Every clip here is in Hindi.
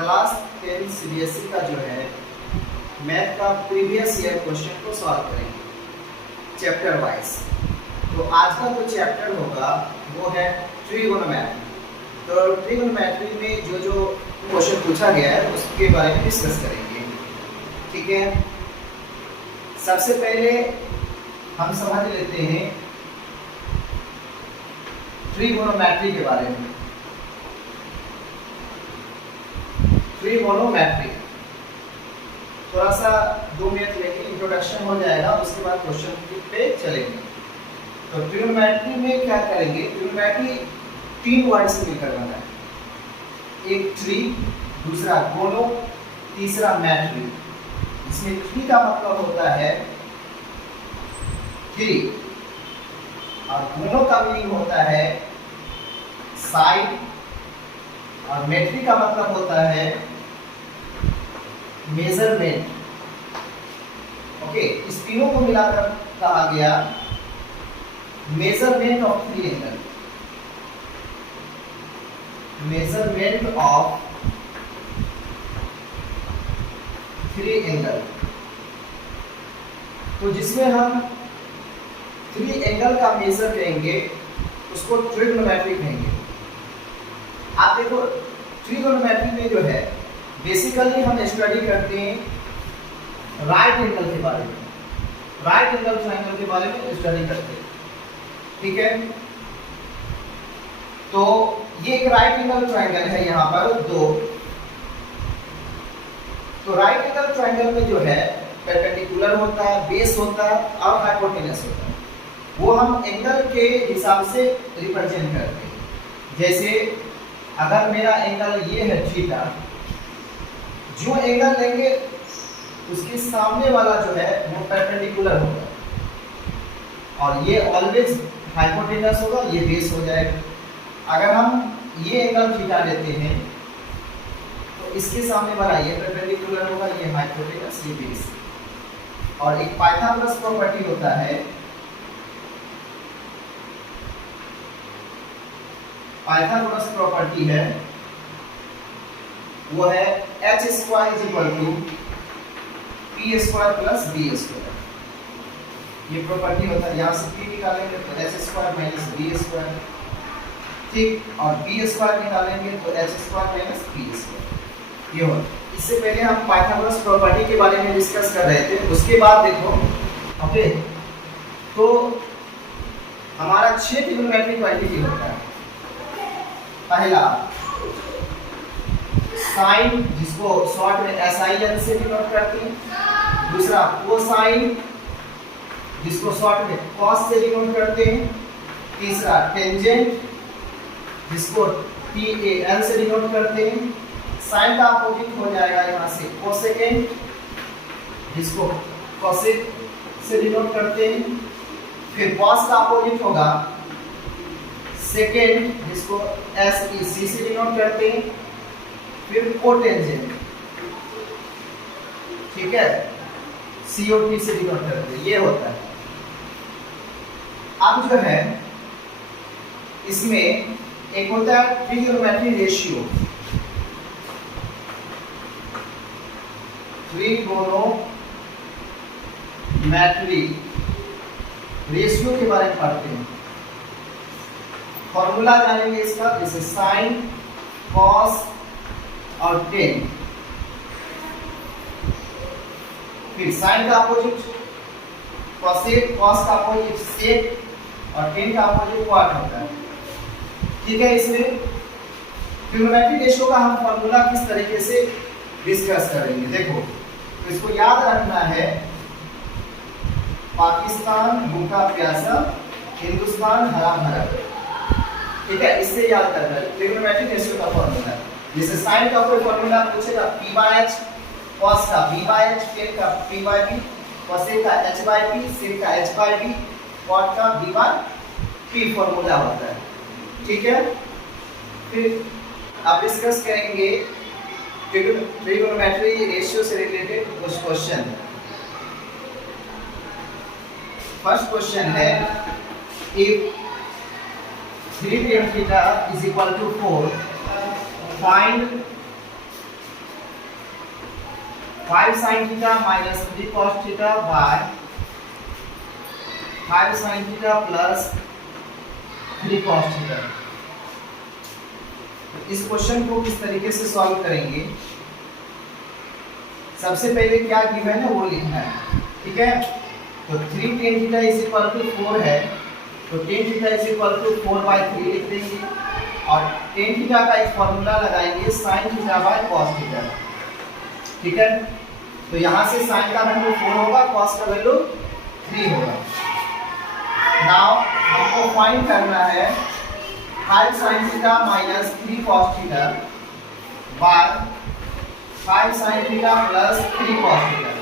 क्लास 10 सीबीएसई का जो है मैथ का प्रीवियस ईयर क्वेश्चन को सॉल्व करेंगे चैप्टर वाइज। तो आज का जो चैप्टर होगा वो है ट्रिगोनोमेट्री। तो ट्रिगोनोमेट्री में जो जो क्वेश्चन पूछा गया है उसके बारे में डिस्कस करेंगे। ठीक है, सबसे पहले हम समझ लेते हैं ट्रिगोनोमेट्री के बारे में। ट्रिगोनोमेट्री थोड़ा सा 2 मिनट लेके इंट्रोडक्शन हो जाएगा, उसके बाद क्वेश्चन पे चलेंगे। तो ट्रिगोनोमेट्री में क्या करेंगे, ट्रिगोनोमेट्री 3 वर्ड से मिलकर बना है। एक ट्री, दूसरा गोनो, तीसरा मैट्री। इसमें ट्री का मतलब होता है ट्री और गोनो का मीनिंग होता है साइड और मेट्री का मतलब होता है मेजरमेंट। ओके, इस तीनों को मिलाकर कहा गया measurement of three angle. Measurement of three angle, तो जिसमें हम थ्री एंगल का मेजर करेंगे उसको ट्रिगोनोमेट्री कहेंगे। आप देखो ट्रिगोनोमेट्री में जो है बेसिकली हम स्टडी करते हैं राइट एंगल के बारे में, राइट एंगल ट्रायंगल के बारे में स्टडी करते हैं। ठीक है, तो ये एक राइट एंगल ट्रायंगल है यहाँ पर 2। तो राइट एंगल ट्रायंगल में जो है परपेंडिकुलर होता है, बेस होता है और हाइपोटेनस होता है। वो हम एंगल के हिसाब से रिप्रेजेंट करते हैं। जैसे अगर मेरा एंगल ये है थीटा, जो एंगल लेंगे उसके सामने वाला जो है वो परपेंडिकुलर होगा और ये ऑलवेज हाइपोटेनस होगा, ये बेस हो जाएगा। अगर हम ये एंगल थीटा लेते हैं तो इसके सामने वाला ये परपेंडिकुलर होगा, ये हाइपोटेनस, ये बेस। और एक पाइथागोरस प्रॉपर्टी होता है, पाइथागोरस प्रॉपर्टी है वो है h square is equal to p square plus b square. ये प्रॉपर्टी होता है, यहाँ से p निकालेंगे तो h square minus b square, ठीक, और b स्क्वायर निकालेंगे तो h square minus p square. ये हो, इससे पहले हम पाइथागोरस प्रॉपर्टी के बारे में डिस्कस कर रहे थे। उसके बाद देखो, ओके, तो हमारा 6 ट्रिगोनोमेट्रिक क्वांटिटी होता है। पहला साइन, जिसको शॉर्ट में SIN से डिनोट करते हैं। दूसरा कोसाइन, जिसको शॉर्ट में कॉस से डिनोट करते हैं। तीसरा टेंजेंट, जिसको TAN से डिनोट करते हैं। साइन का अपोजिट हो जाएगा यहाँ से कोसेकेंट, जिसको कोसेक से डिनोट करते हैं। फिर कॉस का अपोजिट होगा सेकेंड, जिसको SEC से डिनोट करते हैं। फिर कोटेंजेंट, ठीक है, COT से डिनोट करते हैं। ये होता है। अब जो है इसमें एक होता है ट्रिगोनोमेट्री रेशियो। ट्रिगोनोमेट्री रेशियो के बारे में पढ़ते हैं। फॉर्मूला जानेंगे इसका, जैसे साइन, कॉस और टेन। फिर साइन का अपोजिट कॉसेक, कॉस का अपोजिट सेक और टेन का अपोजिट क्वाट होता है। ठीक है, इसमें ट्रिगोनोमेट्री रेशियो का हम फॉर्मूला किस तरीके से डिस्कस करेंगे। देखो, तो इसको याद रखना है, पाकिस्तान भूखा प्यासा, हिंदुस्तान हरा भरा। ठीक है, इससे याद करना है ट्रिगोनोमेट्रिक रेशियो का फॉर्मूला। जैसे साइन का कोई फॉर्मूला पूछेगा p/h, cos का b/h, tan का p/b, cosec का h/p, sec का h/b, cot का b/p फॉर्मूला होता है। ठीक है, फिर अब डिस्कस करेंगे ट्रिगोनोमेट्री रेशियो से रिलेटेड कुछ क्वेश्चन। फर्स्ट क्वेश्चन है, if 3 tan theta is equal to 4, find 5 sin theta minus 3 cos theta by 5 sin theta plus 3 cos theta. इस क्वेश्चन को किस तरीके से सॉल्व करेंगे, सबसे पहले क्या गिवन है वो लिखना है, ठीक है। तो 3 tan theta is equal to 4 है, तो tan theta is equal to 4/3 लिख देंगे और tan थीटा का एक फॉर्मूला लगाएंगे sin theta by cos theta, ठीक है। तो यहाँ से sin का वैल्यू 4 होगा, cos का वैल्यू 3 होगा। नाउ हमको फाइंड करना है 5 sin theta minus 3 cos theta by 5 sin theta plus 3 cos theta.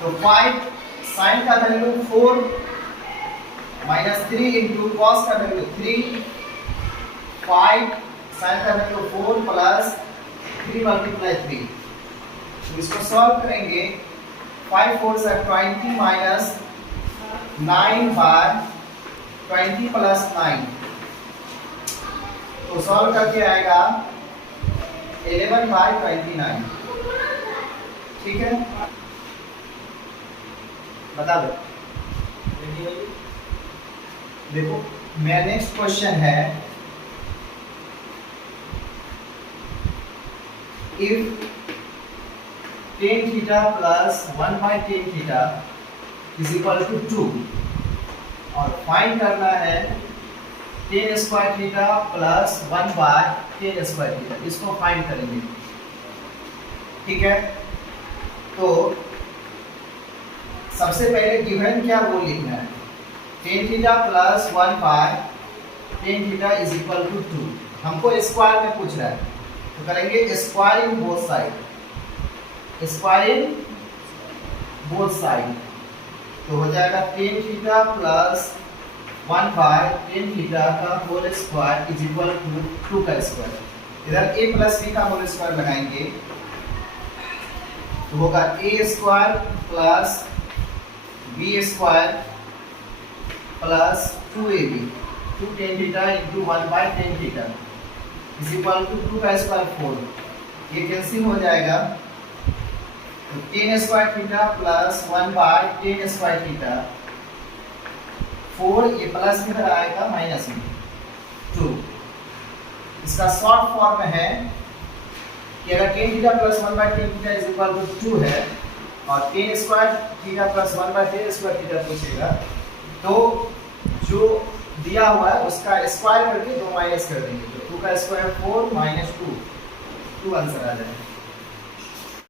तो 5 sin का वैल्यू 4 माइनस 3 इंटू cos का वैल्यू 3, 5 sin का वैल्यू 4 प्लस 3 मल्टीप्लाई 3। तो इसको सॉल्व करेंगे, 5 4 से 20 माइनस 9 बाय 20 प्लस 9, तो सॉल्व करके आएगा 11/29, ठीक है। बता दो, देखो मेरा नेक्स्ट क्वेश्चन है, if tan theta plus 1/tan theta is equal to 2 और फाइंड करना है tan square theta plus 1/tan square theta, इसको फाइंड करेंगे, ठीक है। तो सबसे पहले गिवन क्या वो लिखना है, tan theta plus 1/tan theta is equal to 2, हमको स्क्वायर में पूछ रहा है, तो करेंगे square in both side, square in both side, तो हो जाएगा tan theta plus 1/tan theta का whole square is equal to 2 का स्क्वायर। इधर a प्लस b का होल स्क्वायर लगाएंगे तो होगा a square plus b square plus 2ab, 2 tan theta into 1/tan theta is equal to 2 का स्क्वायर 4, ये कैंसिल हो जाएगा। तो tan square theta plus 1/tan square theta 4, ये प्लस किधर आएगा माइनस में 2। इसका शॉर्ट फॉर्म है कि अगर tan theta plus 1/tan theta is equal to 2 है और tan square theta plus 1/tan square theta पूछेगा, तो जो दिया हुआ है उसका स्क्वायर करके 2 माइनस कर देंगे, तो 2 का स्क्वायर 4 माइनस 2 आंसर आ जाएगा।